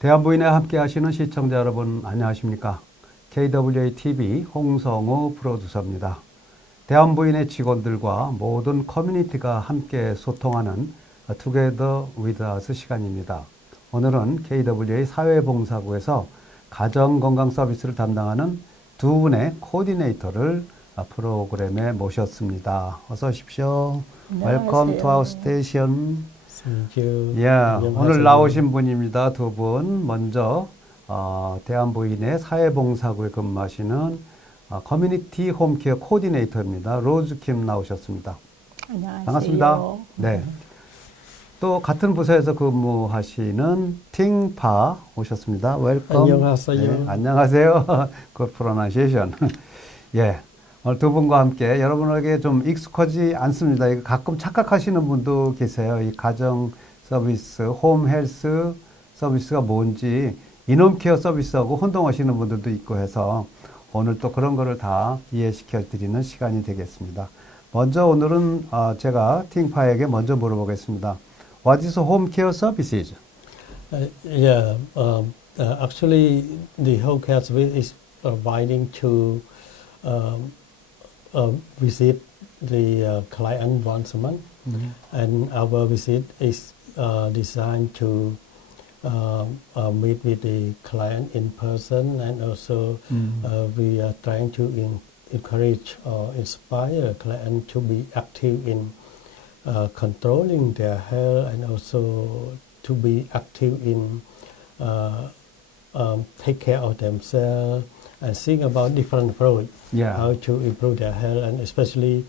대한부인에 함께 하시는 시청자 여러분 안녕하십니까? KWA-TV 홍성우 프로듀서입니다. 대한부인의 직원들과 모든 커뮤니티가 함께 소통하는 Together with Us 시간입니다. 오늘은 KWA 사회봉사구에서 가정건강 서비스를 담당하는 두 분의 코디네이터를 프로그램에 모셨습니다. 어서 오십시오. Welcome to our station. 오늘 나오신 분입니다. 두 분. 먼저 대한부인의 사회봉사구에 근무하시는 커뮤니티 홈케어 코디네이터입니다. 로즈킴 나오셨습니다. 안녕하세요. 반갑습니다. 네. 또 같은 부서에서 근무하시는 팅파 오셨습니다. 웰컴. 안녕하세요. 네, 안녕하세요. Good pronunciation. 예. 오늘 두 분과 함께 여러분에게 좀 익숙하지 않습니다. 이거 가끔 착각하시는 분도 계세요. 이 가정 서비스, 홈 헬스 서비스가 뭔지 인홈케어 서비스하고 혼동하시는 분들도 있고 해서 오늘 또 그런 거를 다 이해시켜 드리는 시간이 되겠습니다. 먼저 오늘은 제가 팅파에게 먼저 물어보겠습니다. What is home care services? Actually, the home care service is providing to visit the client once a month, and our visit is designed to meet with the client in person, and also we are trying to encourage or inspire client to be active in controlling their health, and also to be active in take care of themselves and think about different approach how to improve their health, and especially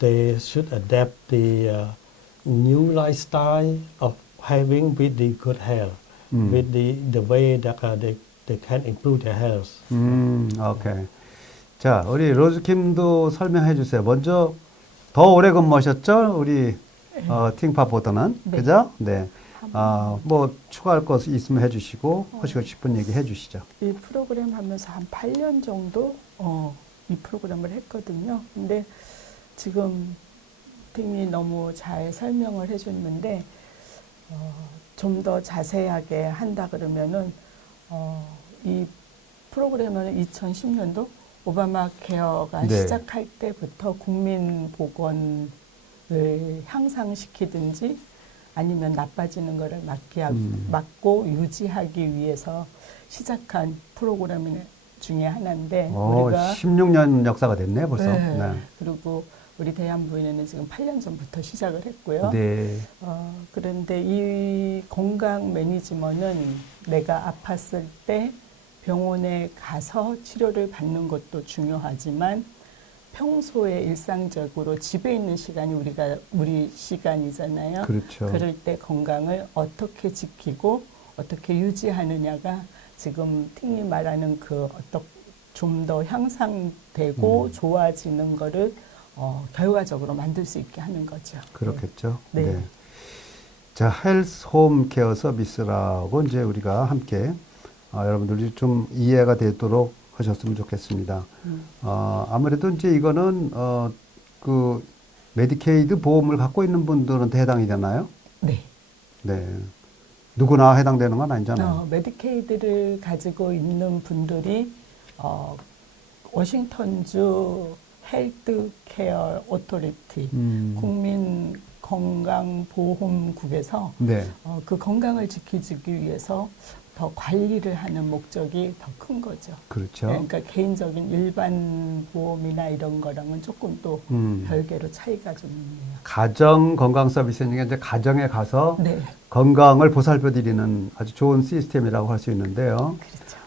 they should adapt the new lifestyle of having with the good health, with the way that they can improve their health. 오케이. 자, 우리 로즈킴도 설명해 주세요. 먼저 더 오래 근무하셨죠? 우리 팅파보다는. 네. 그죠? 네. 뭐 추가할 것 있으면 해 주시고 하시고 싶은 얘기 해 주시죠. 이 프로그램 하면서 한 8년 정도 이 프로그램을 했거든요. 근데 지금 팅이 너무 잘 설명을 해줬는데 좀 더 자세하게 한다 그러면은 이 프로그램은 2010년도 오바마 케어가 시작할 때부터 국민 보건을 향상시키든지 아니면 나빠지는 것을 막고 유지하기 위해서 시작한 프로그램 중에 하나인데 우리가 16년 역사가 됐네 벌써. 네. 네. 그리고 우리 대한부인에는 지금 8년 전부터 시작을 했고요. 네. 그런데 이 건강 매니지먼트는 내가 아팠을 때 병원에 가서 치료를 받는 것도 중요하지만 평소에 일상적으로 집에 있는 시간이 우리 시간이잖아요. 그렇죠. 그럴 때 건강을 어떻게 지키고 어떻게 유지하느냐가 지금 팅이 말하는 그 좀 더 향상되고 좋아지는 거를 결과적으로 만들 수 있게 하는 거죠. 그렇겠죠. 네. 네. 자, 헬스 홈 케어 서비스라고 이제 우리가 함께 여러분들이 좀 이해가 되도록 하셨으면 좋겠습니다. 아무래도 이제 이거는 그 메디케이드 보험을 갖고 있는 분들한테 해당이 되나요? 네. 네. 누구나 해당되는 건 아니잖아요. 메디케이드를 가지고 있는 분들이 워싱턴주 헬스 케어 오토리티 국민 건강보험국에서 네. 그 건강을 지키기 위해서 더 관리를 하는 목적이 더 큰 거죠. 그렇죠. 네, 그러니까 개인적인 일반 보험이나 이런 거랑은 조금 또 별개로 차이가 좀 있네요. 가정 건강 서비스니까 이제 가정에 가서 네. 건강을 보살펴 드리는 아주 좋은 시스템이라고 할 수 있는데요. 그렇죠.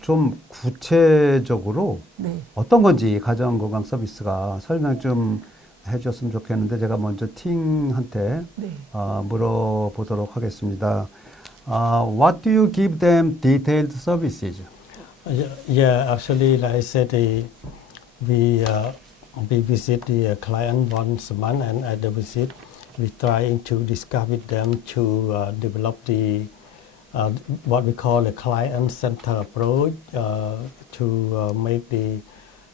좀 구체적으로 네. 어떤 건지 가정 건강 서비스가 설명 좀 해줬으면 좋겠는데 제가 먼저 팅한테 네. 물어보도록 하겠습니다. What do you give them detailed services? Actually, like I said, we visit the client once a month, and at the visit, we trying to discuss with them to develop the what we call the client-centered approach to make the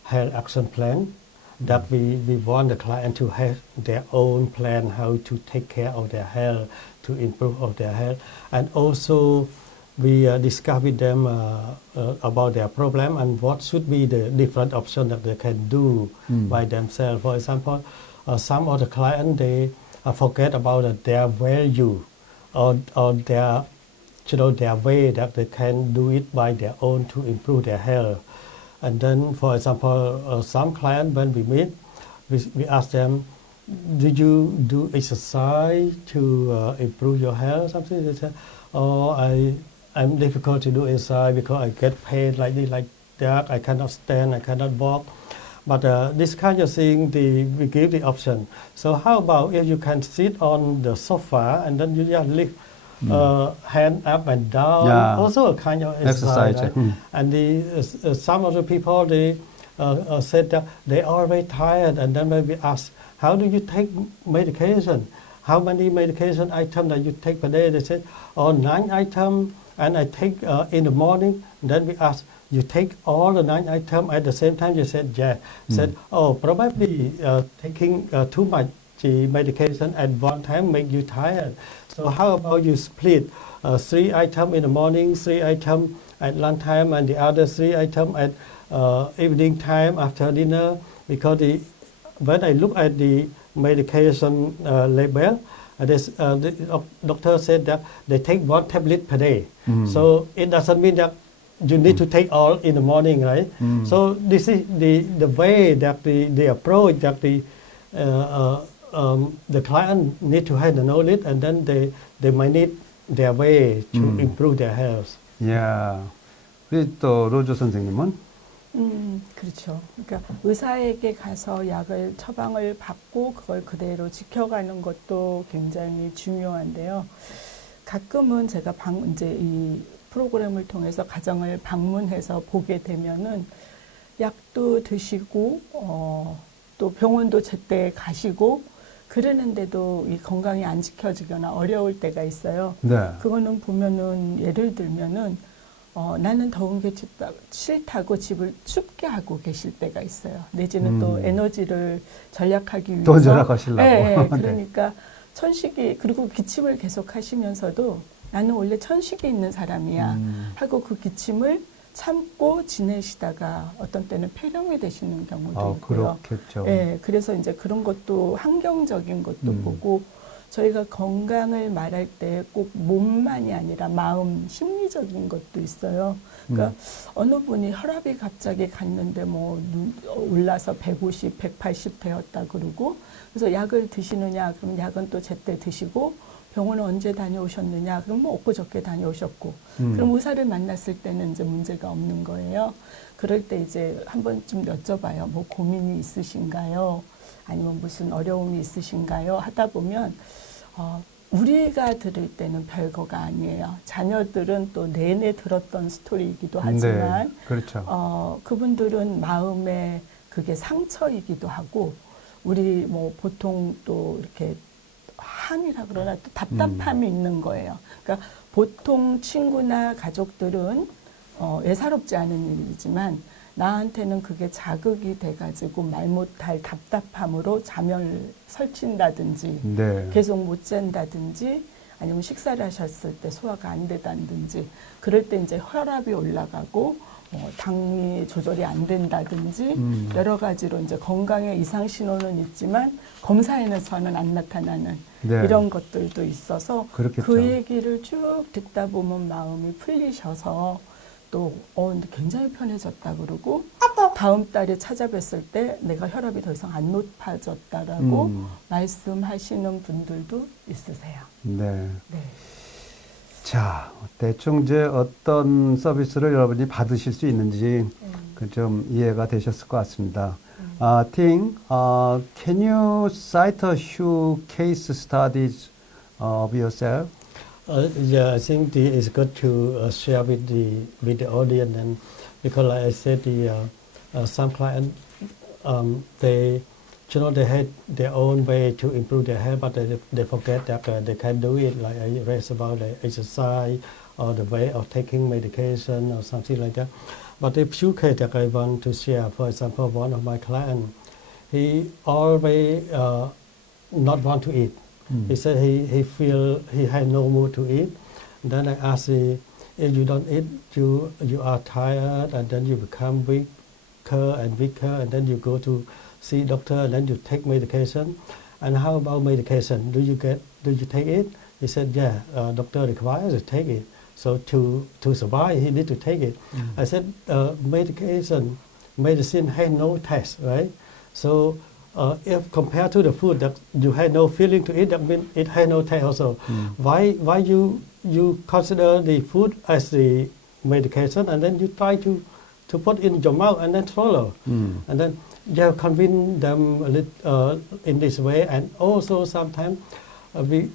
health action plan, that we want the client to have their own plan how to take care of their health, to improve of their health. And also we discuss with them about their problem and what should be the different options that they can do by themselves. For example, some of the clients, they forget about their value or their, their way that they can do it by their own to improve their health. And then, for example, some clients, when we meet, we ask them, do you do exercise to improve your health? Something they say, oh, I'm difficult to do exercise because I get pain like this, like that. I cannot stand, I cannot walk. But this kind of thing, we give the option. So how about if you can sit on the sofa and then you just lift hand up and down, also a kind of exercise. Right? And some of the people, they said that they are very tired, and then when we ask, how do you take medication? How many medication items that you take per day? They said, 9 items, and I take in the morning. Then we ask, you take all the 9 items at the same time? You said, yeah. Said, probably taking too much medication at one time make you tired. So how about you split 3 items in the morning, 3 items at lunchtime, and the other 3 items at evening time after dinner? Because when I look at the medication label, the doctor said that they take 1 tablet per day. So it doesn't mean that you need to take all in the morning, right? So this is the way that the approach that the client need to have the knowledge, and then they might need their way to improve their health. Yeah. 우리 또 로조 선생님은? 그렇죠. 그러니까 의사에게 가서 약을 처방을 받고 그걸 그대로 지켜가는 것도 굉장히 중요한데요. 가끔은 제가 이제 이 프로그램을 통해서 가정을 방문해서 보게 되면은 약도 드시고 또 병원도 제때 가시고 그러는데도 이 건강이 안 지켜지거나 어려울 때가 있어요. 네. 그거는 보면은 예를 들면은 나는 더운 게 싫다고 집을 춥게 하고 계실 때가 있어요. 내지는 또 에너지를 절약하기 위해서. 더 절약하시려고. 네, 그러니까 천식이, 그리고 기침을 계속 하시면서도 나는 원래 천식이 있는 사람이야 하고 그 기침을 참고 지내시다가 어떤 때는 폐렴이 되시는 경우도 있고요. 그렇겠죠. 네, 그래서 이제 그런 것도 환경적인 것도 보고 저희가 건강을 말할 때 꼭 몸만이 아니라 마음, 심리적인 것도 있어요. 그러니까 어느 분이 혈압이 갑자기 갔는데 뭐 올라서 150, 180 되었다 그러고 그래서 약을 드시느냐 그러면 약은 또 제때 드시고 병원은 언제 다녀오셨느냐 그럼 뭐 엊그저께 다녀오셨고 그럼 의사를 만났을 때는 이제 문제가 없는 거예요. 그럴 때 이제 한 번쯤 여쭤봐요. 뭐 고민이 있으신가요? 아니면 무슨 어려움이 있으신가요? 하다 보면 우리가 들을 때는 별거가 아니에요. 자녀들은 또 내내 들었던 스토리이기도 하지만 네, 그렇죠. 그분들은 마음에 그게 상처이기도 하고 우리 뭐 보통 또 이렇게 한이라 그러나 또 답답함이 있는 거예요. 그러니까 보통 친구나 가족들은 예사롭지 않은 일이지만 나한테는 그게 자극이 돼가지고 말 못할 답답함으로 잠을 설친다든지 네. 계속 못 잔다든지 아니면 식사를 하셨을 때 소화가 안 된다든지 그럴 때 이제 혈압이 올라가고 당이 조절이 안 된다든지 여러 가지로 이제 건강에 이상 신호는 있지만 검사에서는 안 나타나는 네. 이런 것들도 있어서 그렇겠죠. 그 얘기를 쭉 듣다 보면 마음이 풀리셔서 또 근데 굉장히 편해졌다 그러고 다음 달에 찾아뵀을 때 내가 혈압이 더 이상 안 높아졌다라고 말씀하시는 분들도 있으세요. 네. 네. 자, 대충 이제 어떤 서비스를 여러분이 받으실 수 있는지 그 좀 이해가 되셨을 것 같습니다. Ting, can you cite a few case studies of yourself? Yeah, I think it's good to share with the audience, and because like I said, some clients they had their own way to improve their health, but they forget that they can do it. Like I read about the exercise or the way of taking medication or something like that. But a few cases that I want to share, for example, one of my clients, he always not want to eat. He said he feel he had no mood to eat. And then I asked him, if you don't eat, you are tired, and then you become weaker and weaker, and then you go to see doctor, and then you take medication. And how about medication? Do you take it? He said, yeah, doctor requires to take it. So to survive, he need to take it. I said, medicine has no taste, right? So if compared to the food that you had no feeling to eat, that means it had no taste also. Why you consider the food as the medication, and then you try to put in your mouth and then swallow, and then you convince them a little, in this way. And also sometimes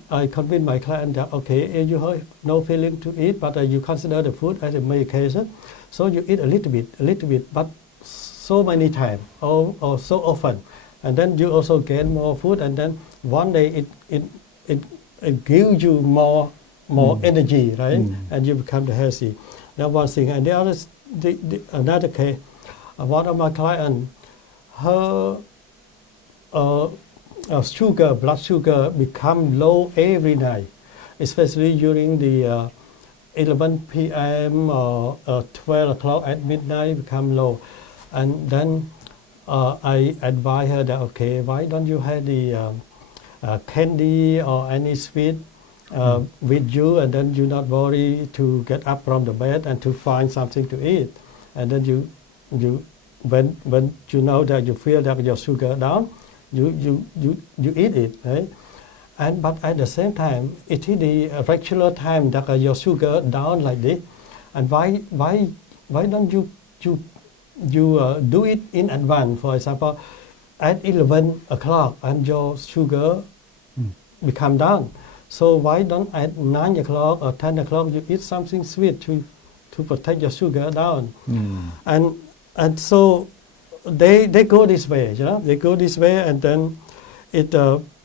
I convince my client that okay, you have no feeling to eat, but you consider the food as a medication, so you eat a little bit, but so many times or so often, and then you also gain more food, and then one day it gives you more energy, right? And you become healthy. That one thing. And the other, another case, one of my clients, her blood sugar become low every night, especially during the 11 p.m. or 12 o'clock at midnight become low. And then I advise her that, okay, why don't you have the candy or any sweet with you, and then you not worry to get up from the bed and to find something to eat. And then you when you know that you feel that your sugar down, you eat it, right? And but at the same time, it is the regular time that your sugar down like this. And why don't you do it in advance? For example, at 11 o'clock and your sugar become down. So why don't at 9 o'clock or 10 o'clock you eat something sweet to protect your sugar down? And so they go this way, you know. They go this way, and then it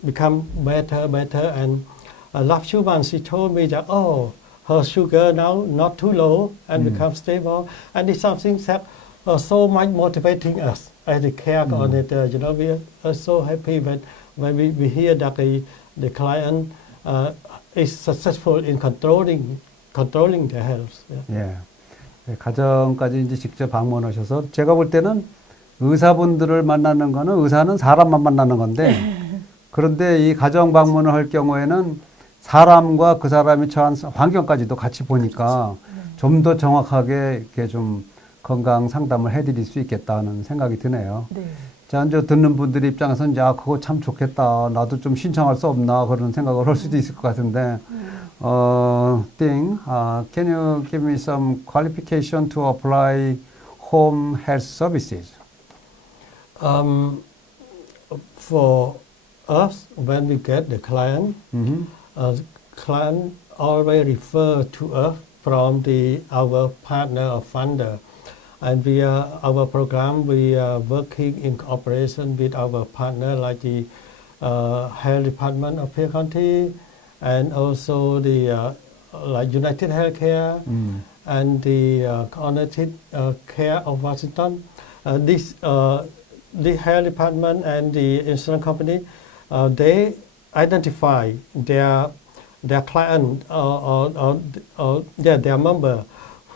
become better. And last 2 months she told me that her sugar now not too low and become stable, and it's something that so much motivating us as a care coordinator. You know, we are so happy when we hear that the client is successful in controlling their health. 예. 가정까지 이제 직접 방문하셔서 제가 볼 때는 의사분들을 만나는 거는 의사는 사람만 만나는 건데 그런데 이 가정 방문을 할 경우에는 사람과 그 사람이 처한 환경까지도 같이 보니까 좀 더 정확하게 이렇게 좀 건강 상담을 해드릴 수 있겠다는 생각이 드네요. 네. 자, 이제 듣는 분들 입장에서는 야, 그거 참 좋겠다. 나도 좀 신청할 수 없나 그런 생각을 할 수도 있을 것 같은데. Can you give me some qualification to apply home health services? For us, when we get the client, client always refer to us from our partner or funder. And our program, we are working in cooperation with our partner like the Health Department of Pierre County, and also the like United Healthcare and the Connected Care of Washington. The Health Department and the insurance company, they identify their client or their member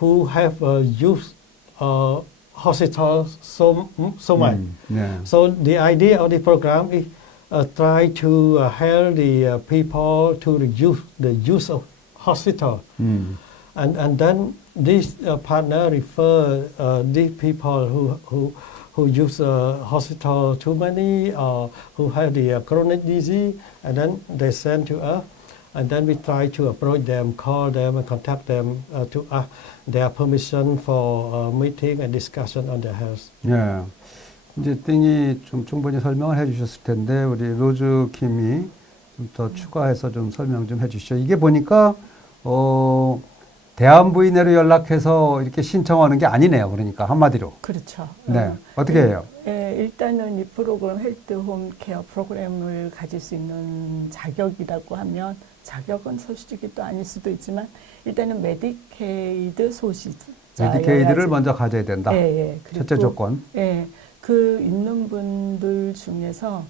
who have used hospital so much. Yeah. So the idea of the program is try to help the people to reduce the use of hospital. And then this partner refer these people who use hospital too many or who have the chronic disease, and then they send to us. And then we try to approach them, call them, and contact them to ask their permission for meeting and discussion on their health. 예. 이제 띵이 좀 충분히 설명을 해 주셨을 텐데, 우리 로즈 킴이 좀 더 추가해서 좀 설명 좀 해 주시죠. 이게 보니까, 대한부인회로 연락해서 이렇게 신청하는 게 아니네요. 그러니까, 한마디로. 그렇죠. 네. 어떻게 해요? 일단은 이 프로그램, 헬스 홈 케어 프로그램을 가질 수 있는 자격이라고 하면, 자격은 솔직히 또 아닐 수도 있지만, 일단은 메디케이드 소지자. 메디케이드를 먼저 가져야 된다. 예, 예. 첫째 조건. 예. 그 있는 분들 중에서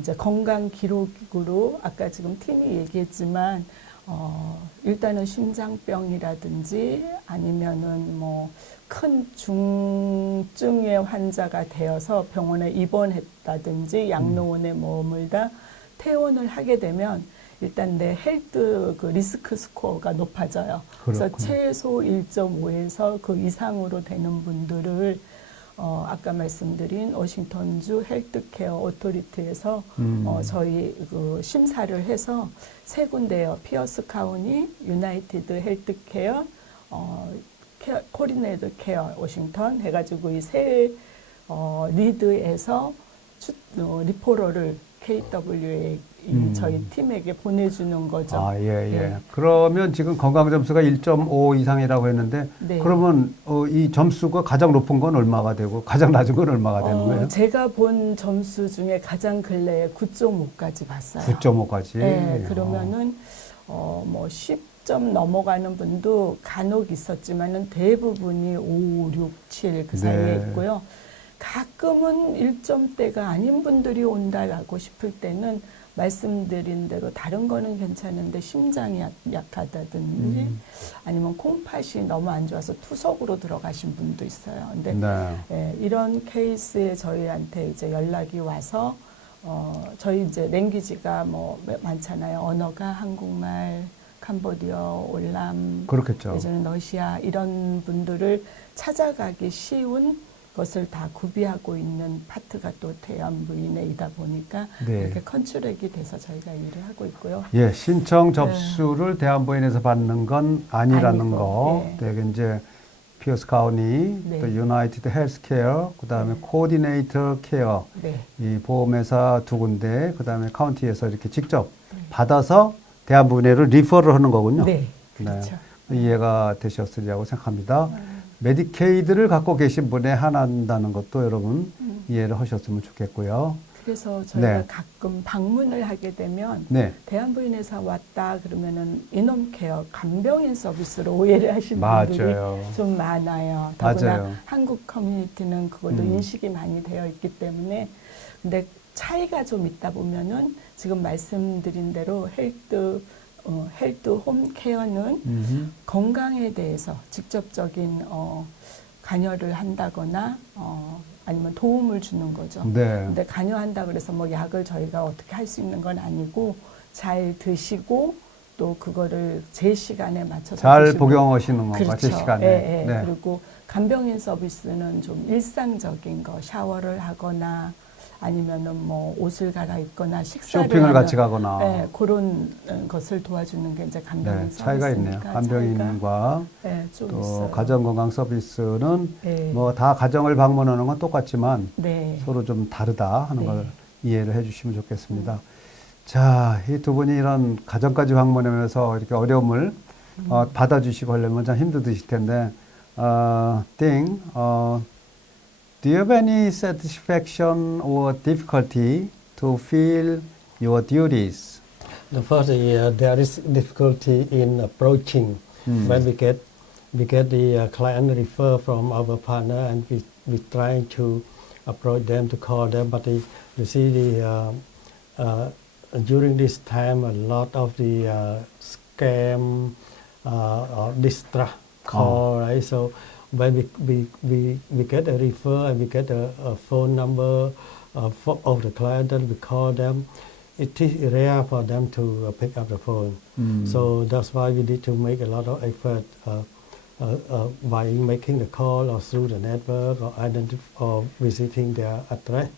이제 건강 기록으로 아까 지금 팀이 얘기했지만 일단은 심장병이라든지 아니면은 뭐 큰 중증의 환자가 되어서 병원에 입원했다든지 양로원에 머물다 퇴원을 하게 되면 일단 내 헬스 그 리스크 스코어가 높아져요. 그래서 그렇군요. 최소 1.5에서 그 이상으로 되는 분들을 아까 말씀드린 워싱턴주 헬스케어 오토리티에서 저희 그 심사를 해서 세 군데요. 피어스 카운티, 유나이티드 헬스케어, 코디네이터 케어 워싱턴 해가지고 이 세 리드에서 리포러를 KWA 저희 팀에게 보내주는 거죠. 아, 예, 예. 네. 그러면 지금 건강 점수가 1.5 이상이라고 했는데, 네. 그러면 이 점수가 가장 높은 건 얼마가 되고, 가장 낮은 건 얼마가 되는 거예요? 제가 본 점수 중에 가장 근래에 9.5까지 봤어요. 9.5까지. 네, 그러면은 뭐 10점 넘어가는 분도 간혹 있었지만은 대부분이 5, 6, 7 그 사이에 네. 있고요. 가끔은 1점대가 아닌 분들이 온다라고 싶을 때는 말씀드린 대로 다른 거는 괜찮은데 심장이 약하다든지 아니면 콩팥이 너무 안 좋아서 투석으로 들어가신 분도 있어요. 근데 네. 예, 이런 케이스에 저희한테 이제 연락이 와서 저희 이제 랭귀지가 뭐 많잖아요. 언어가 한국말, 캄보디아, 올람, 그렇겠죠. 예전에 러시아 이런 분들을 찾아가기 쉬운 것을 다 구비하고 있는 파트가 또 대한부인회이다 보니까 네. 이렇게 컨트랙이 돼서 저희가 일을 하고 있고요. 예, 신청 접수를 대한부인에서 받는 건 아니라는 아니고, 거. 네. 되게 이제 피어스 카운티, 네. 또 유나이티드 헬스케어, 그다음에 네. 코디네이터 케어, 네. 이 보험회사 두 군데, 그다음에 카운티에서 이렇게 직접 네. 받아서 대한부인회를 리퍼를 하는 거군요. 네, 그렇죠. 이해가 되셨으리라고 생각합니다. 메디케이드를 갖고 계신 분에 한한다는 것도 여러분 이해를 하셨으면 좋겠고요. 그래서 저희가 네. 가끔 방문을 하게 되면 네, 대한부인회사 왔다 그러면은 인홈케어 간병인 서비스로 오해를 하시는 분들이 맞아요. 좀 많아요. 더구나 맞아요. 한국 커뮤니티는 그걸로 인식이 많이 되어 있기 때문에 근데 차이가 좀 있다 보면은 지금 말씀드린 대로 헬스 홈케어는 건강에 대해서 직접적인 관여를 한다거나 아니면 도움을 주는 거죠. 네. 근데 관여한다 그래서 뭐 약을 저희가 어떻게 할 수 있는 건 아니고 잘 드시고 또 그거를 제 시간에 맞춰서 잘 드시고. 복용하시는 거, 그렇죠. 맞을 시간에. 예, 예. 네. 그리고 간병인 서비스는 좀 일상적인 거 샤워를 하거나 아니면은 뭐 옷을 갈아입거나 식사를 쇼핑을 하면, 같이 가거나. 예, 그런 것을 도와주는 게 이제 간병인 네, 차이가 있네요. 서비스니까 간병인과 예, 좀 또 있어요. 가정건강 서비스는 예. 뭐 다 가정을 방문하는 건 똑같지만 네. 서로 좀 다르다 하는 네. 걸 이해를 해주시면 좋겠습니다. 자, 이 두 분이 이런 가정까지 방문하면서 이렇게 어려움을 받아주시고 하려면 참 힘드실 텐데, do you have any satisfaction or difficulty to feel your duties? The first is there is difficulty in approaching when we get the client refer from our partner and we try to approach them to call them, but you see during this time a lot of the scam or distrust call, right? So when we get a refer and we get a phone number of the client, then we call them. It is rare for them to pick up the phone. So that's why we need to make a lot of effort by making the call or through the network or visiting their address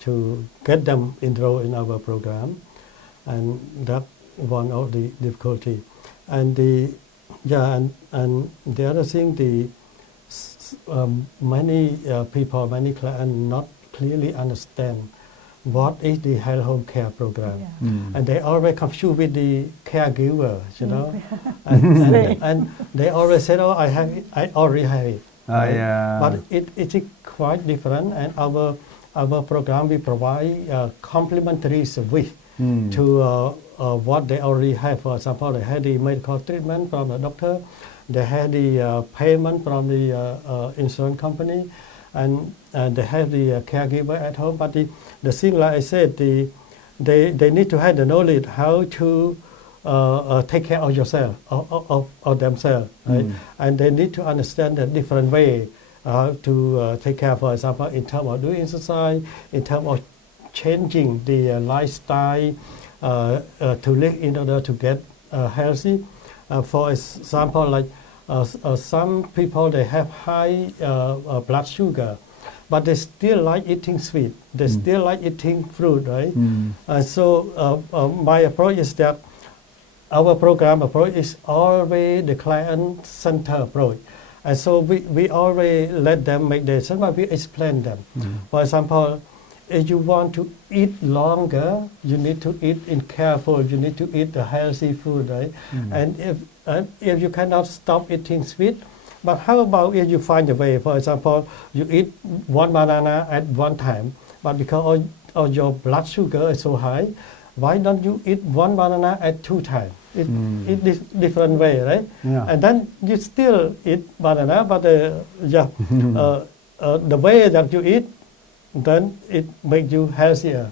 to get them enrolled in our program. And that's one of the difficulty. And the other thing, many people, many clients not clearly understand what is the health home care program. Yeah. And they always confuse with the caregiver, you know. and they always say, oh, I already have it. Right? Yeah. But it is quite different, and our program, we provide complementary service to what they already have. For example, they had the medical treatment from the doctor, they had the payment from the insurance company, and they have the caregiver at home. But the thing, like I said, they need to have the knowledge how to take care of yourself, of themselves, right? And they need to understand the different way to take care, for example, in terms of doing exercise, in terms of changing the lifestyle to live in order to get healthy. For example, like some people, they have high blood sugar, but they still like eating sweet. They still like eating fruit, right? So my approach is that our program approach is always the client-centered approach. And so we always let them make the decision, but we explain them. For example, if you want to eat longer, you need to eat in careful. You need to eat the healthy food, right? And if you cannot stop eating sweet, but how about if you find a way? For example, you eat one banana at one time, but because of your blood sugar is so high, why don't you eat one banana at 2 times? Eat this different way, right? Yeah. And then you still eat banana, but the way that you eat, then it makes you healthier.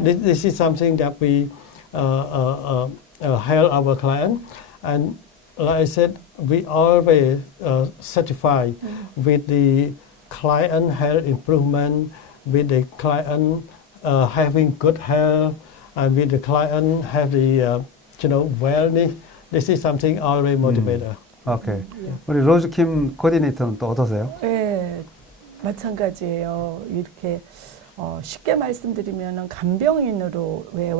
This is something that we help our client. And like I said, we always certify with the client health improvement, with the client having good health, and with the client have the wellness. This is something always motivator. 오케이. 우리 로즈킴 코디네이터는 또 어떠세요? 네, 마찬가지예요. 이렇게 쉽게 말씀드리면 간병인으로 왜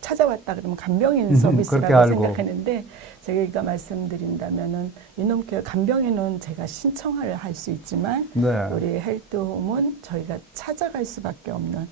찾아왔다 그러면 간병인 서비스라고 알고. 생각하는데 제가 말씀드린다면은 이놈케어 간병인은 제가 신청을 할 수 있지만 네. 우리 헬스홈은 저희가 찾아갈 수밖에 없는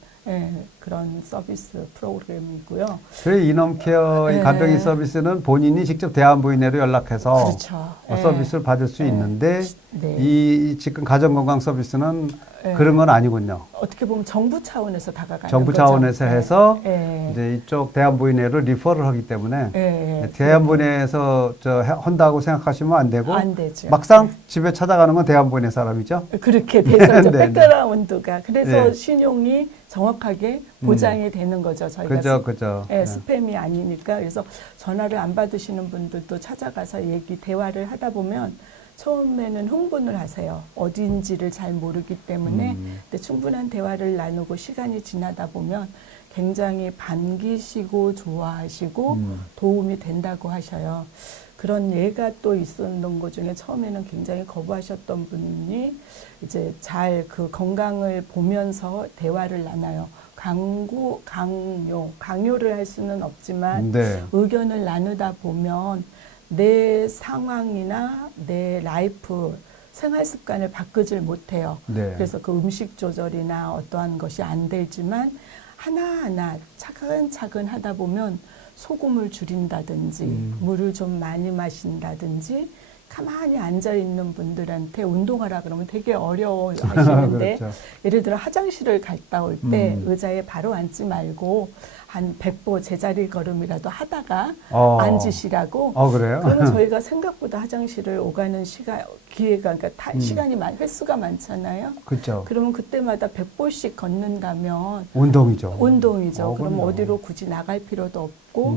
그런 서비스 프로그램이고요. 저희 이놈케어의 간병인 서비스는 본인이 직접 대한부인회로 연락해서 그렇죠. 서비스를 받을 수 있는데 네. 이 지금 가정건강 서비스는 그런 건 아니군요. 어떻게 보면 정부 차원에서 다가가는 정부 거죠. 차원에서 해서 네. 이제 이쪽 대한부인회로 리퍼를 하기 때문에 네. 대한부인회에서 한다고 생각하시면 안 되고 안 되죠. 막상 집에 찾아가는 건 대한부인회 사람이죠. 그렇게 돼서 네, 백그라운드가 그래서 네. 신용이 정확하게 보장이 되는 거죠. 저희가 그죠. 스팸이 아니니까. 그래서 전화를 안 받으시는 분들도 찾아가서 대화를 하다 보면 처음에는 흥분을 하세요. 어딘지를 잘 모르기 때문에 근데 충분한 대화를 나누고 시간이 지나다 보면 굉장히 반기시고 좋아하시고 도움이 된다고 하셔요. 그런 예가 또 있었던 것 중에 처음에는 굉장히 거부하셨던 분이 이제 잘 그 건강을 보면서 대화를 나눠요. 강요를 할 수는 없지만 네. 의견을 나누다 보면 내 상황이나 내 라이프 생활 습관을 바꾸질 못해요. 네. 그래서 그 음식 조절이나 어떠한 것이 안 되지만 하나하나 차근차근 하다 보면 소금을 줄인다든지 물을 좀 많이 마신다든지 가만히 앉아있는 분들한테 운동하라 그러면 되게 어려워 하시는데 그렇죠. 예를 들어 화장실을 갔다 올 때 의자에 바로 앉지 말고 한 100보 제자리 걸음이라도 하다가 앉으시라고. 그래요? 그러면 저희가 생각보다 화장실을 오가는 기회가, 그러니까 시간이 횟수가 많잖아요. 그렇죠. 그러면 그때마다 100보씩 걷는다면 운동이죠. 그럼 그럼요. 어디로 굳이 나갈 필요도 없고,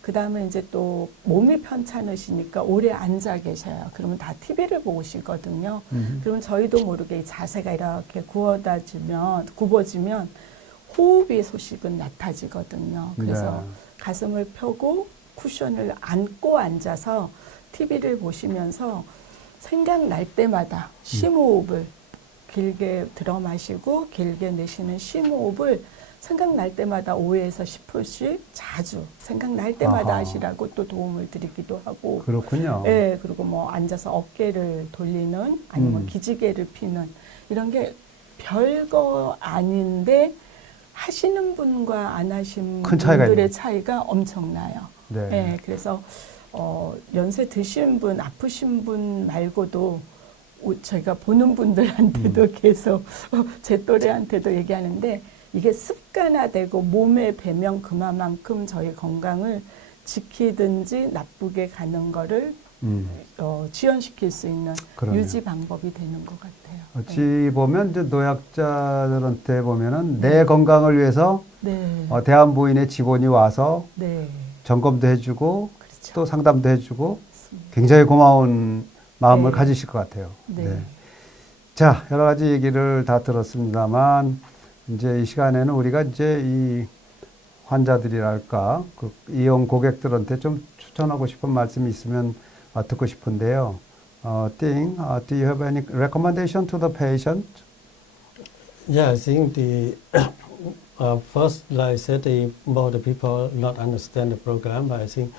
그 다음에 이제 또 몸이 편찮으시니까 오래 앉아 계셔요. 그러면 다 TV를 보시거든요. 그러면 저희도 모르게 이 자세가 이렇게 굽어지면 호흡의 소식은 낮아지거든요. 그래서 네. 가슴을 펴고 쿠션을 안고 앉아서 TV를 보시면서 생각날 때마다 심호흡을 길게 들어 마시고 길게 내쉬는 심호흡을 생각날 때마다 5에서 10초씩 자주 생각날 때마다 하시라고 또 도움을 드리기도 하고. 그렇군요. 네, 그리고 뭐 앉아서 어깨를 돌리는 아니면 기지개를 피는 이런 게 별거 아닌데 하시는 분과 안 하신 분들의 차이가 엄청나요. 네. 네, 그래서 연세 드신 분, 아프신 분 말고도 저희가 보는 분들한테도 계속 제 또래한테도 얘기하는데 이게 습관화되고 몸에 배면 그만큼 저희 건강을 지키든지 나쁘게 가는 거를 지연시킬 수 있는 그러네요. 유지 방법이 되는 것 같아요. 어찌 보면 이제 노약자들한테 보면은 내 건강을 위해서 네. 대한부인의 직원이 와서 네. 점검도 해주고 그렇죠. 또 상담도 해주고 맞습니다. 굉장히 고마운 마음을 네. 가지실 것 같아요. 네. 자, 여러 가지 얘기를 다 들었습니다만 이제 이 시간에는 우리가 이제 이 환자들이랄까 그 이용 고객들한테 좀 추천하고 싶은 말씀이 있으면 듣고 싶은데요. Ting, do you have any recommendation to the patient? Yeah, I think the first, like I said, the more the people not understand the program, but I think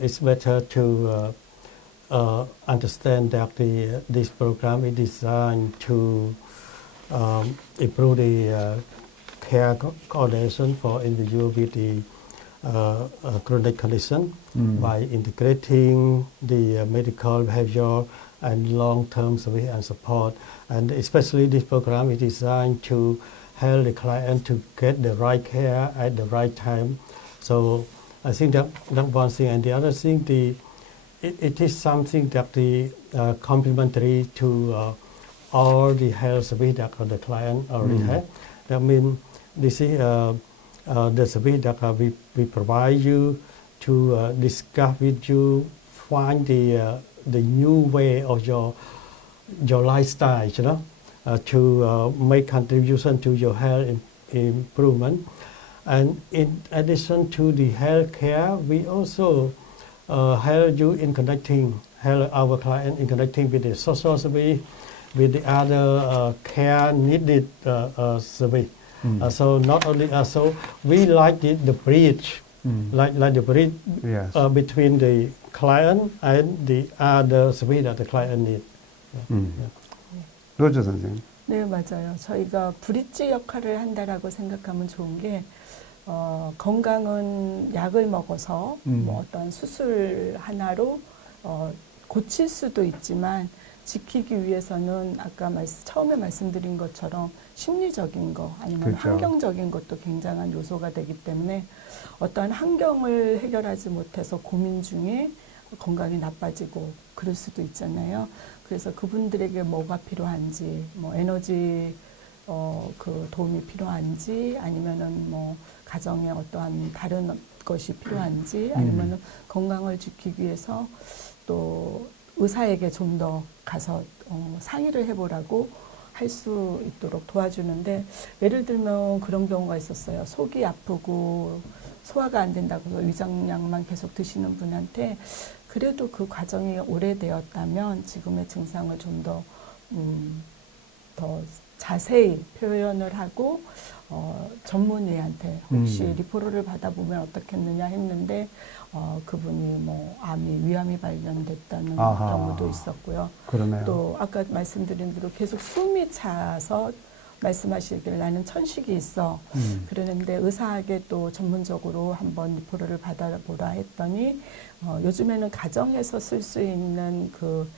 it's better to understand that this program is designed to improve the care coordination for individual with the chronic condition by integrating the medical, behavioral, and long-term service and support. And especially this program is designed to help the client to get the right care at the right time. So I think that one thing. And the other thing, it is something that the complementary to all the health service that the client already have. That means this is the service that we provide you to discuss with you, find the new way of your lifestyle, you know, to make contribution to your health improvement. And in addition to the health care, we also help you in connecting, help our client in connecting with the social service, with the other care needed service. So not only so we like the bridge, like the bridge Yes. between the client and the other service that the client need. 로저 선생님. 네, 맞아요. 저희가 브릿지 역할을 한다라고 생각하면 좋은 게 건강은 약을 먹어서 뭐 어떤 수술 하나로 고칠 수도 있지만 지키기 위해서는 아까 처음에 말씀드린 것처럼 심리적인 거 아니면 그렇죠. 환경적인 것도 굉장한 요소가 되기 때문에 어떤 환경을 해결하지 못해서 고민 중에 건강이 나빠지고 그럴 수도 있잖아요. 그래서 그분들에게 뭐가 필요한지, 뭐 에너지 그 도움이 필요한지, 아니면은 뭐 가정에 어떠한 다른 것이 필요한지, 아니면은 건강을 지키기 위해서 또 의사에게 좀 더 가서 상의를 해보라고 할 수 있도록 도와주는데, 예를 들면 그런 경우가 있었어요. 속이 아프고 소화가 안 된다고 해서 위장약만 계속 드시는 분한테 그래도 그 과정이 오래되었다면 지금의 증상을 좀 더 자세히 표현을 하고 전문의한테 혹시 리포럴을 받아보면 어떻겠느냐 했는데 그분이 뭐 위암이 발견됐다는 아하. 경우도 있었고요. 그러네요. 또 아까 말씀드린 대로 계속 숨이 차서 말씀하시길 나는 천식이 있어. 그러는데 의사에게 또 전문적으로 한번 리포럴을 받아보라 했더니 요즘에는 가정에서 쓸 수 있는 그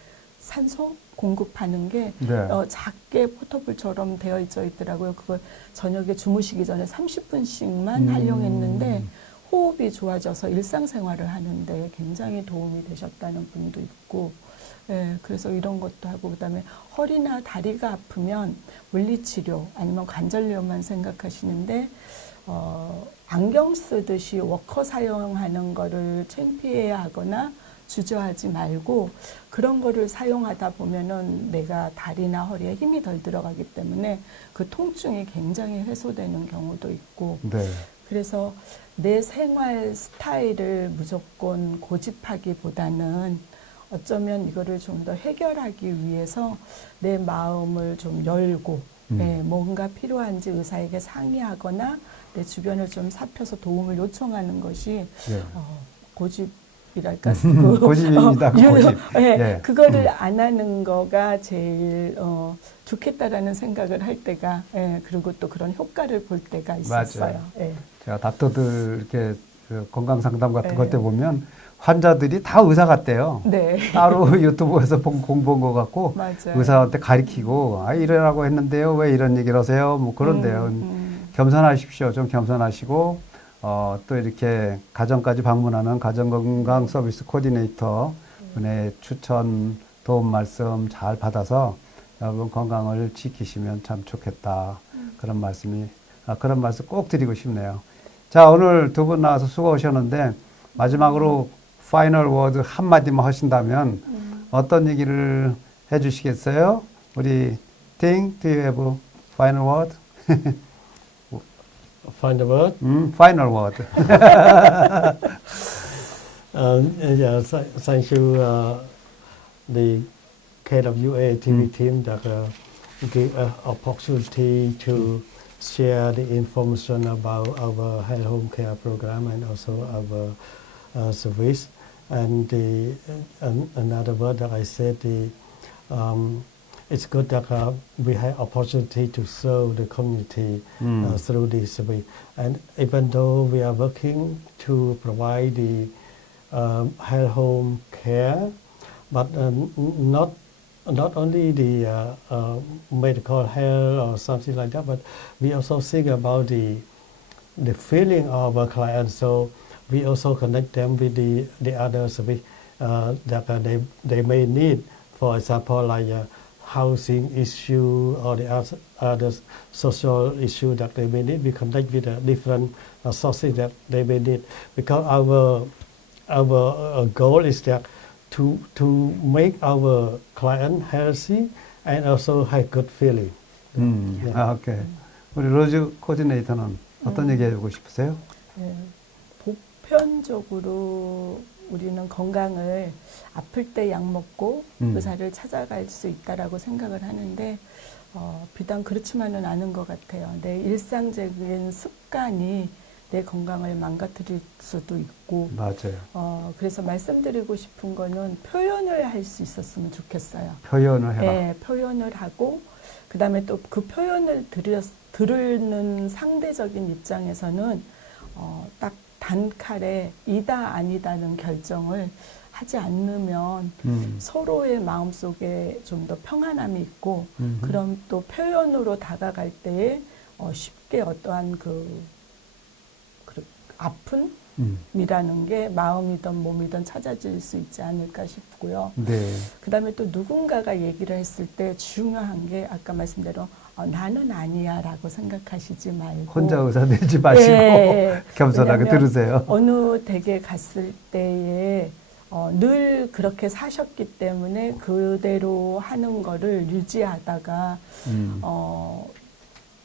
산소 공급하는 게 네. 작게 포터블처럼 되어 있더라고요. 그걸 저녁에 주무시기 전에 30분씩만 활용했는데 호흡이 좋아져서 일상생활을 하는데 굉장히 도움이 되셨다는 분도 있고, 예, 그래서 이런 것도 하고, 그다음에 허리나 다리가 아프면 물리치료 아니면 관절염만 생각하시는데 안경 쓰듯이 워커 사용하는 거를 창피해야 하거나 주저하지 말고 그런 거를 사용하다 보면은 내가 다리나 허리에 힘이 덜 들어가기 때문에 그 통증이 굉장히 해소되는 경우도 있고, 네. 그래서 내 생활 스타일을 무조건 고집하기보다는 어쩌면 이거를 좀 더 해결하기 위해서 내 마음을 좀 열고 네, 뭔가 필요한지 의사에게 상의하거나 내 주변을 좀 살펴서 도움을 요청하는 것이 네. 고집이랄까 고집입니다. 고집. 네, 예. 그거를 안 하는 거가 제일 좋겠다라는 생각을 할 때가, 예, 그리고 또 그런 효과를 볼 때가 있었어요. 맞아요. 예. 제가 닥터들 이렇게 그 건강 상담 같은 네. 것 때 보면 환자들이 다 의사 같대요. 네. 따로 유튜브에서 공부한 것 같고 맞아요. 의사한테 가리키고 이러라고 했는데요. 왜 이런 얘기를 하세요? 뭐 그런데요. 겸손하십시오. 좀 겸손하시고 또 이렇게 가정까지 방문하는 가정건강 서비스 코디네이터 분의 추천, 도움 말씀 잘 받아서 여러분 건강을 지키시면 참 좋겠다. 그런 말씀 꼭 드리고 싶네요. 자, 오늘 두 분 나와서 수고하셨는데 마지막으로 파이널 워드 한마디만 하신다면 어떤 얘기를 해주시겠어요? 우리 Ting, do you have a final word? Find the word. Final word. Yeah, thank you, the KWA TV team that give us opportunity to share the information about our health home care program and also our service. And another word that I said, it's good that we have opportunity to serve the community through this service. And even though we are working to provide the health home care, but not only the medical health or something like that, but we also think about the feeling of our clients. So we also connect them with the other service that they may need. For example, like housing issue or the other social issue that they may need. We connect with the different sources that they may need, because our goal is that to make our client healthy and also have good feeling. 아, 오케이. 우리 로즈 코디네이터는 어떤 얘기 해주고 싶으세요? 네, 보편적으로 우리는 건강을 아플 때 약 먹고 의사를 찾아갈 수 있다라고 생각을 하는데 비단 그렇지만은 않은 것 같아요. 내 일상적인 습관이 내 건강을 망가뜨릴 수도 있고. 맞아요. 그래서 말씀드리고 싶은 거는 표현을 할 수 있었으면 좋겠어요. 표현을 해라. 네, 표현을 하고 그다음에 또 그 표현을 들으는 상대적인 입장에서는 딱 단칼에 이다 아니다는 결정을 하지 않으면 서로의 마음속에 좀 더 평안함이 있고 그럼 또 표현으로 다가갈 때에 쉽게 어떠한 그 아픔이라는 게 마음이든 몸이든 찾아질 수 있지 않을까 싶고요. 네. 그다음에 또 누군가가 얘기를 했을 때 중요한 게 아까 말씀대로 나는 아니야 라고 생각하시지 말고 혼자 의사 되지 마시고 겸손하게 들으세요. 어느 댁에 갔을 때에 늘 그렇게 사셨기 때문에 그대로 하는 거를 유지하다가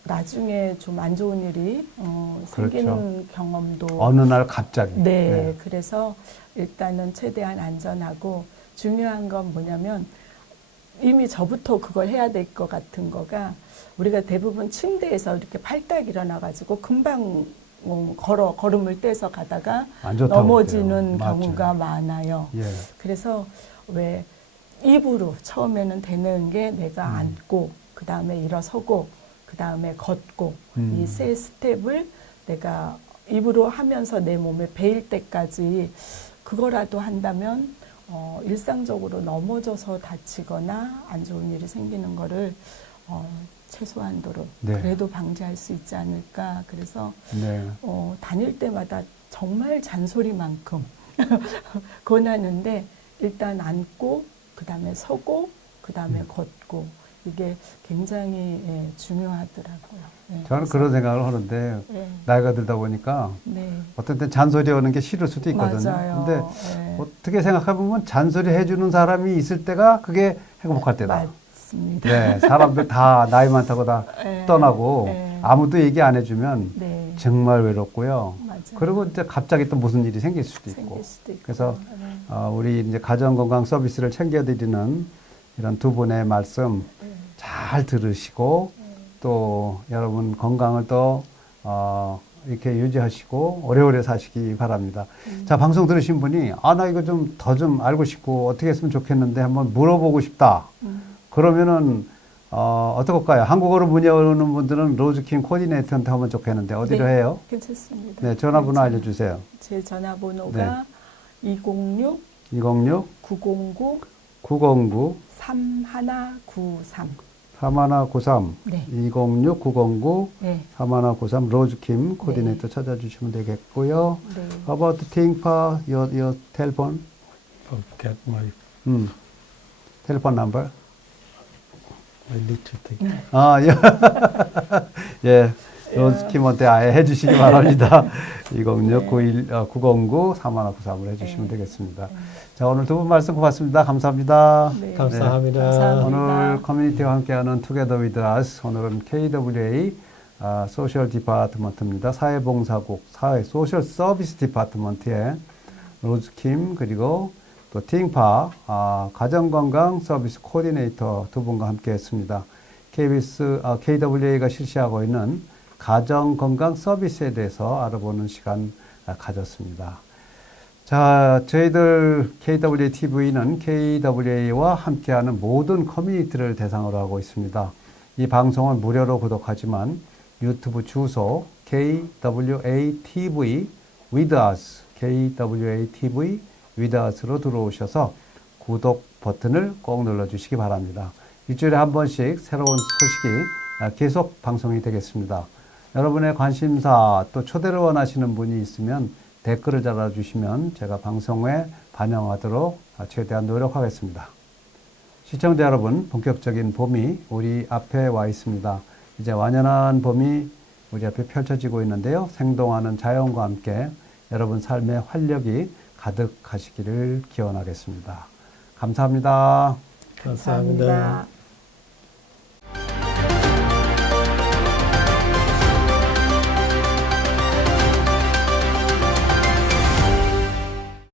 나중에 좀 안 좋은 일이 생기는 그렇죠. 경험도 어느 날 갑자기. 네, 그래서 일단은 최대한 안전하고 중요한 건 뭐냐면 이미 저부터 그걸 해야 될 것 같은 거가 우리가 대부분 침대에서 이렇게 팔딱 일어나가지고 금방 걸음을 떼서 가다가 넘어지는 경우가 많아요. 예. 그래서 왜 입으로 처음에는 되는 게 내가 앉고 그 다음에 일어서고 그 다음에 걷고 이 세 스텝을 내가 입으로 하면서 내 몸에 배일 때까지 그거라도 한다면 일상적으로 넘어져서 다치거나 안 좋은 일이 생기는 거를 최소한도로 네. 그래도 방지할 수 있지 않을까. 그래서 네. 다닐 때마다 정말 잔소리만큼 권하는데 일단 앉고 그 다음에 서고 그 다음에 걷고 이게 굉장히 중요하더라고요. 네, 저는 그런 생각을 하는데 네. 나이가 들다 보니까 네. 어떤 때 잔소리 하는 게 싫을 수도 있거든요. 맞아요. 근데 네. 어떻게 생각해보면 잔소리 해주는 사람이 있을 때가 그게 행복할 때다. 맞습니다. 네, 사람들 다 나이 많다고 다 네. 떠나고 네. 아무도 얘기 안 해주면 네. 정말 외롭고요. 맞아요. 그리고 이제 갑자기 또 무슨 일이 생길 수도 있고. 생길 수도 있고. 그래서 네. 우리 이제 가정건강 서비스를 챙겨드리는 이런 두 분의 말씀 잘 들으시고 또 여러분 건강을 또 이렇게 유지하시고 오래오래 사시기 바랍니다. 자, 방송 들으신 분이 나 이거 좀 더 좀 알고 싶고 어떻게 했으면 좋겠는데 한번 물어보고 싶다. 그러면은 어떨까요? 한국어로 문의하는 분들은 로즈킴 코디네이터한테 하면 좋겠는데 어디로 네, 해요? 괜찮습니다. 네, 전화번호 알려주세요. 제 전화번호가 206 206 909 909 3193. 3193 네. 206 909 네. 3193 로즈킴 코디네이터 찾아주시면 되겠고요. 네. How about the Ting Pa, your telephone? forget my 텔레폰 넘버. I need to think. 아, 예. 예. 로즈킴한테 아예 해주시기 바랍니다. 206-91-909-3193으로 해주시면 되겠습니다. 자, 오늘 두 분 말씀 고맙습니다. 감사합니다. 네. 감사합니다. 감사합니다. 오늘 커뮤니티와 함께하는 Together with Us, 오늘은 KWA 소셜 디파트먼트입니다. 사회봉사국, 소셜 서비스 디파트먼트의 로즈킴 그리고 또 팅파 가정건강 서비스 코디네이터 두 분과 함께했습니다. KWA가 실시하고 있는 가정건강 서비스에 대해서 알아보는 시간 가졌습니다. 자, 저희들 KWA TV는 KWA와 함께하는 모든 커뮤니티를 대상으로 하고 있습니다. 이 방송은 무료로 구독하지만 유튜브 주소 KWA TV with us, KWA TV with us로 들어오셔서 구독 버튼을 꼭 눌러주시기 바랍니다. 일주일에 한 번씩 새로운 소식이 계속 방송이 되겠습니다. 여러분의 관심사 또 초대를 원하시는 분이 있으면 댓글을 달아주시면 제가 방송에 반영하도록 최대한 노력하겠습니다. 시청자 여러분, 본격적인 봄이 우리 앞에 와 있습니다. 이제 완연한 봄이 우리 앞에 펼쳐지고 있는데요. 생동하는 자연과 함께 여러분 삶의 활력이 가득하시기를 기원하겠습니다. 감사합니다. 감사합니다.